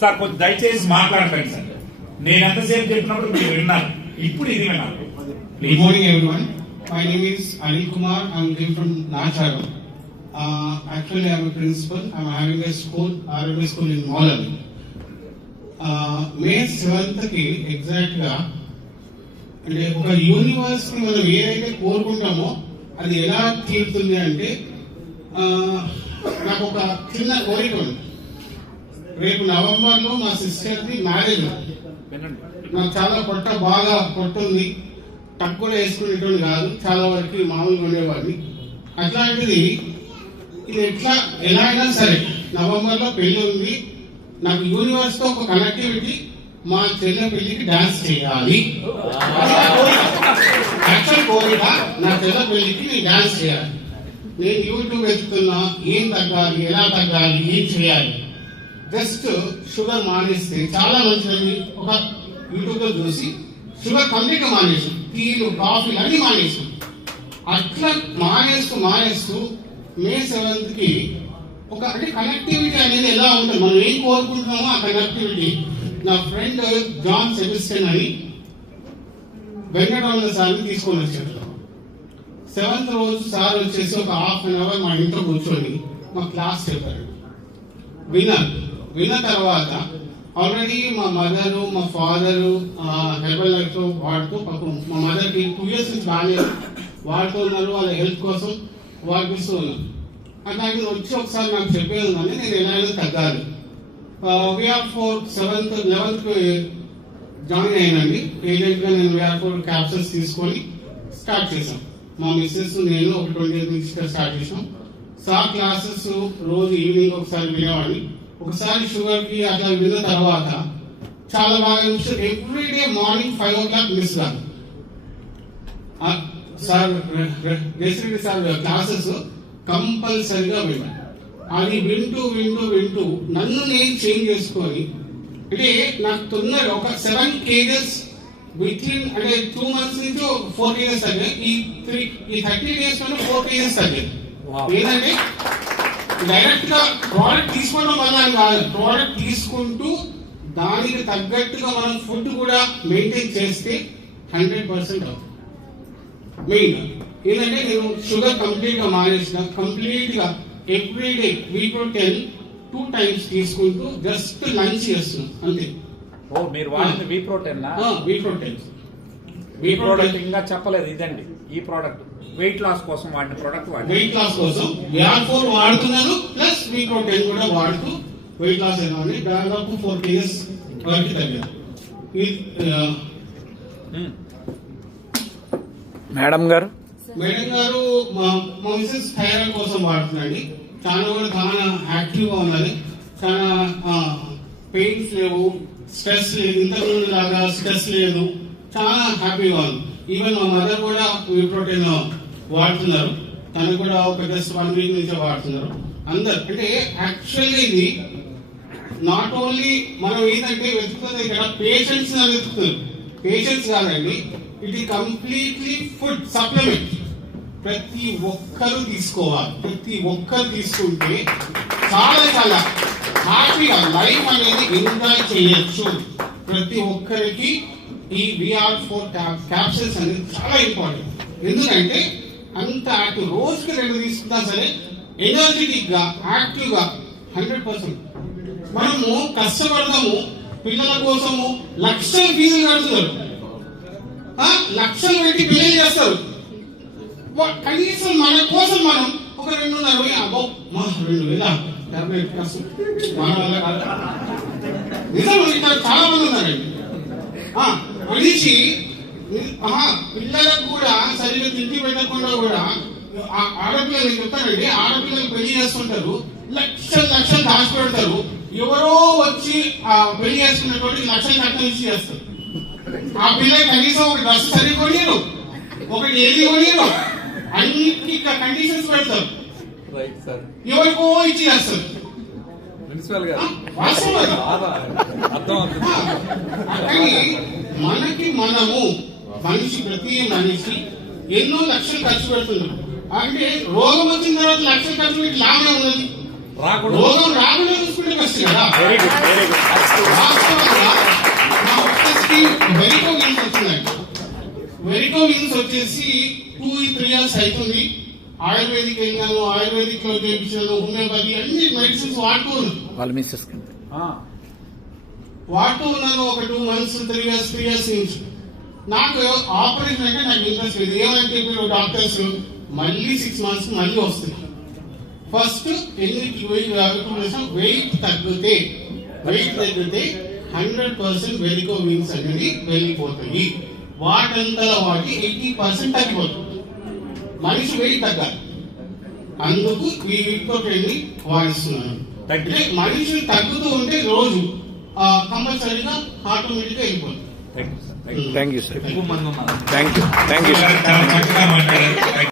Sir కొంచెం దయచేసి మాట్లాడకండి సార్. నేను ఎంతసేపు చెప్పినప్పుడు మీరు విన్నారు, ఇప్పుడు ఇది విన్నారు. Good morning, everyone. My name is Anil Kumar. I'm came from Nacharam. Actually, I'm a principal. I'm having a school, RMS school in Molan. May 7th ki exact గా అంటే ఒక యూనివర్స్ ని మనం ఏదైతే కోరుకుంటామో అది ఎలా తీరుతుంది అంటే నాకు ఒక చిన్న కోరిక ఉంది. రేపు నవంబర్ లో మా సిస్టర్ ది మ్యారేజ్. నాకు చాలా బాగా పొట్టుంది, తక్కువ వేసుకునేటువంటి కాదు, చాలా వరకు మామూలుగా ఉండేవాడిని. అట్లాంటిది ఇది ఎలా అయినా సరే నవంబర్ లో పెళ్లి ఉంది, నాకు యూనివర్స్ తో ఒక కనెక్టివిటీ, మా చెల్లె పెళ్లికి డాన్స్ చేయాలి. యాక్చువల్ కోరిక నా చెల్లె పెళ్లికి నేను డాన్స్ చేయాలి. నేను యూట్యూబ్ వెతుకుతున్నా, ఏం తగ్గాలి, ఎలా తగ్గాలి, ఏం చేయాలి. జస్ట్ షుగర్ మానేస్తే చాలా మంచిది. ఒక యూట్యూబ్ లో చూసి షుగర్ కంప్లీట్ గా మానేసాం, టీలు కాఫీలు అన్ని మానేసాం. అట్లా మానేస్తూ మే 7th కి ఒక అంటే కనెక్టివిటీ అనేది ఎలా ఉంటుంది, మనం ఏం కోరుకుంటున్నామో ఆ కనెక్టివిటీ. నా ఫ్రెండ్ జాన్ సెబిస్టన్ అని వెంకటరమణ సార్ని తీసుకొని వచ్చారు. 7th రోజు సార్ వచ్చేసి ఒక ½ an hour మా ఇంట్లో కూర్చొని మా క్లాస్ చెప్పారు. విన్న తర్వాత ఆల్రెడీ మా మదరు మా ఫాదరు హెర్బల్ లైఫ్ వాడుతూ పాపం మా మదర్కి 2 years నుంచి బాగానే వాడుతూ ఉన్నారు, వాళ్ళ హెల్త్ కోసం వాడిపిస్తూ ఉన్నారు. అట్లాంటిది వచ్చి ఒకసారి నాకు చెప్పేది ఉందని నేను ఎలా అయినా తగ్గాలి. వీఆర్ 7th 11th జాయిన్ అయ్యానండి. ఏజెంట్ గా నేను వీఆర్ 4 క్యాప్సూల్స్ తీసుకొని స్టార్ట్ చేశాం. మా మిస్సెస్ నేను ఒక 20 నుంచి స్టార్ట్ చేసాం. సార్ క్లాసెస్ రోజు ఈవినింగ్ ఒకసారి వినేవాడిని. ఒకసారి షుగర్ కి అట్లా విన్న తర్వాత చాలా బాగా ఎవ్రీడే మార్నింగ్ 5 o'clock మిస్ కాదు. సార్ సార్ క్లాసెస్ కంపల్సరిగా విన్నాను. అది వింటూ నన్ను నేను చేంజ్ చేసుకొని, అంటే నాకు తొందరగా ఒక 7 kgs వితిన్ అంటే 2 months నుంచి 4 kgs తగ్గాయి. ఈ 30 days లోనే 4 kgs తగ్గాయి. ఏంటంటే డైరెక్ట్ గా ప్రోడక్ట్ తీసుకోవడం వల్ల కాదు, ప్రోడక్ట్ తీసుకుంటూ దానికి తగ్గట్టుగా మనం ఫుడ్ కూడా మెయింటైన్ చేస్తే 100% అవుతుంది. మెయిన్ ఏంటంటే నేను షుగర్ కంప్లీట్ గా మానేసిన, కంప్లీట్ గా ఎవ్రీడే V-Pro10 2 times తీసుకుంటూ జస్ట్ లంచ్ చేస్తున్నాం అంతే. మీరు వాడిన V-Pro10 ఇంకా చెప్పలేదు. ఇదండి ఈ ప్రోడక్ట్ వెయిట్ లాస్ కోసం వాడిన ప్రోడక్ట్. వెయిట్ లాస్ కోసం VR4 వాడుతున్నాను, ప్లస్ V-Pro10 కూడా వాడుతూ వెయిట్ లాస్ అయినా దాదాపు 4 kgs వరకు తగ్గాను. మేడం గారు మా మిసెస్ థైరాయిడ్ కోసం వాడుతుందండి. చాలా యాక్టివ్ గా ఉన్నది, చాలా పెయిన్స్ లేవు, స్ట్రెస్ లేదు, ఇంతకుముందు లాగా స్ట్రెస్ లేదు, చాలా హ్యాపీగా ఉంది. ఈవెన్ మా మదర్ కూడా V-Pro10 వాడుతున్నారు, తను కూడా ఒక జస్ట్ 1 week నుంచే వాడుతున్నారు అందరు. అంటే యాక్చువల్లీ ఇది నాట్ ఓన్లీ మనం ఏంటంటే వెతుకుతుంది ఇక్కడ పేషెంట్స్ వెతుకుతుంది, పేషెంట్స్ కాదండి, ఇది కంప్లీట్లీ ఫుడ్ సప్లిమెంట్. ప్రతి ఒక్కరూ తీసుకోవాలి, ప్రతి ఒక్కరు తీసుకుంటే చాలా హ్యాపీగా లైఫ్ అనేది ఎంజాయ్ చేయొచ్చు. ప్రతి ఒక్కరికి ఈ VR4 క్యాప్సూల్స్ అనేది చాలా ఇంపార్టెంట్. ఎందుకంటే అంత యాక్టివ్, రోజుకి 2 తీసుకున్నా సరే ఎనర్జెటిక్ గా యాక్టివ్ గా 100%. మనము కష్టపడతాము, పిల్లల కోసము లక్షల ఫీజులు కడుతున్నారు, లక్షలు పెట్టి పెళ్లి చేస్తారు. కనీసం మన కోసం మనం ఒక 2,500 అబ్బో మా 2,000 టాబ్లెట్ కష్టం మన వల్ల కాదు. నిజం చాలా మంది ఉన్నారండి. మనిషి పిల్లలకు కూడా సరిగ్గా తిండి పెట్టకుండా కూడా ఆడపిల్లలు చెప్తానండి, ఆడపిల్లలు పెళ్లి చేస్తుంటారు, లక్షలు దాచి పెడతారు. ఎవరో వచ్చి ఆ పెళ్లి చేసుకున్నటువంటి లక్షలు కట్టలు ఇచ్చి చేస్తారు. ఆ పిల్లకి కనీసం ఒక డ్రెస్ సరిగ్గా కొనియరు, ఒకటి ఏది కొనియరు, అన్నిటికీ కండిషన్స్ పెడతారు, ఎవరికో ఇచ్చి చేస్తారు. కానీ మనకి మనము ప్రతి మనిషి ఎన్నో లక్షలు ఖర్చు పెడుతున్నాం. అంటే రోగం వచ్చిన తర్వాత లక్షలు ఖర్చు పెట్టి లాభం ఉన్నది, రోగం రాకుండా చూసుకుంటే రిక్వెస్ట్ కదా. వాస్తవంగా నా ఒక్కరికి వెరికో వీన్స్ వచ్చిందండి. వెరికో వీన్స్ వచ్చేసి 2-3 years అవుతుంది. ఆయుర్వేదిక్ వెళ్ళాను, ఆయుర్వేదిక్ లో చేయించాను, హోమియోపతి అన్ని మెడిసిన్స్ వాడుతూ ఉన్నాను. ఒక 2 months 3 years నుంచి నాకు ఆపరేషన్ అంటే నాకు ఇంట్రెస్ట్ లేదు. ఏమంటే ఇప్పుడు డాక్టర్స్ మళ్ళీ 6 months మళ్ళీ వస్తున్నాయి. ఫస్ట్ వెయిట్ తగ్గితే 100% వెరికో వీన్స్ అనేది వెళ్ళిపోతాయి. వాటంతా వాటి 80% తగ్గిపోతుంది. మనిషి వెయిట్ తగ్గాలి, అందుకు ఈ వీటితోటి వాడిస్తున్నాను. అంటే మనిషి తగ్గుతూ ఉంటే రోజు కంపల్సరీగా ఆటోమేటిక్ గా వెళ్ళిపోతుంది. Thank you sir. చాలా చక్కగా మాట్లాడారు.